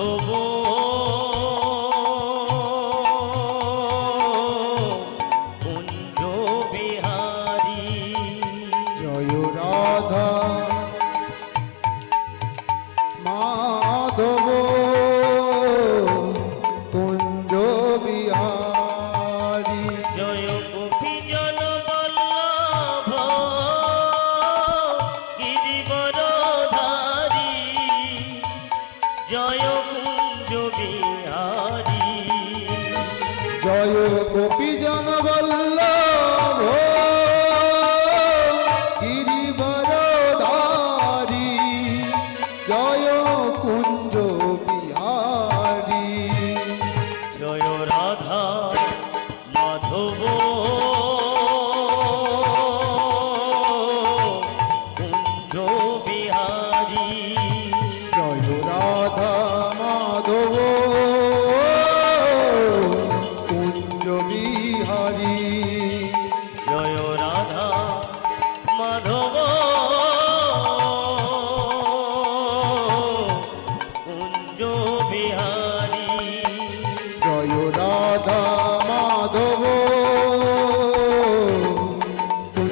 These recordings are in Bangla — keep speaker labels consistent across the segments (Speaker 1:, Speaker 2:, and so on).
Speaker 1: মাধব কুঞ্জ বিহারী
Speaker 2: জয় রাধা। মাধব। কুঞ্জ বিহারী
Speaker 1: জয়
Speaker 2: গোপী জন বল্লভ। গিরিবর জয় বিহারী
Speaker 1: জয় গো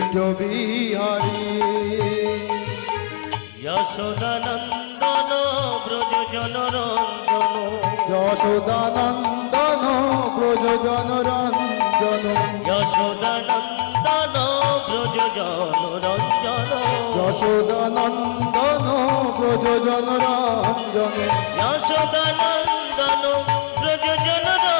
Speaker 1: নিত্য বিহারী
Speaker 2: যশোদানন্দন ব্রজ জনরঞ্জন।
Speaker 1: যশোদানন্দন
Speaker 2: ব্রজ জনরঞ্জন।
Speaker 1: যশোদানন্দন
Speaker 2: ব্রজ জনরঞ্জন।
Speaker 1: যশোদানন্দন
Speaker 2: ব্রজ জনরঞ্জন।
Speaker 1: যশোদানন্দন
Speaker 2: ব্রজ জনরঞ্জন।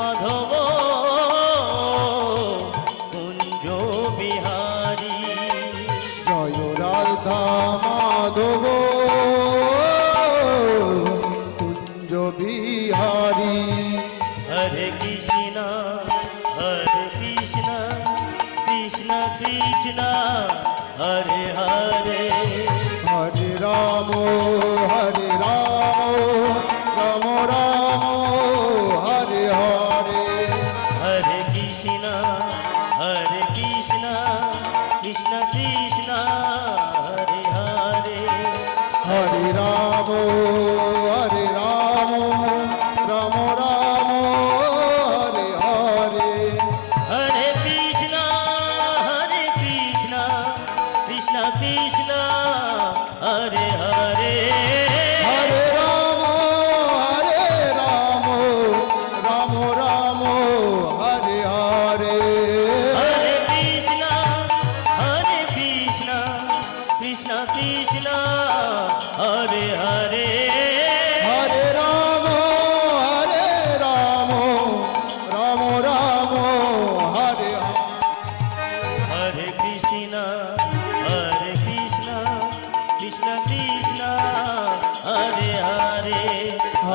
Speaker 1: মাধব কুঞ্জ বিহারী।
Speaker 2: জয় রাধা মাধব কুঞ্জ বিহারী। হরে কৃষ্ণ হরে Krishna Krishna Krishna Hare Hare.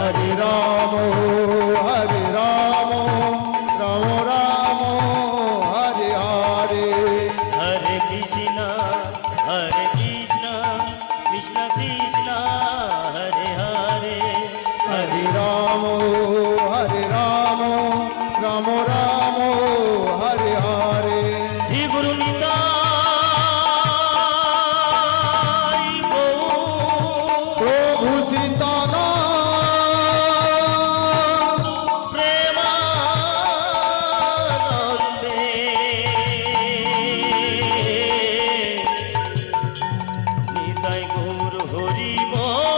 Speaker 1: Hare Ramo, Hare Ramo, Ramo Ramo.
Speaker 2: হৃদয় গৌর হরিবল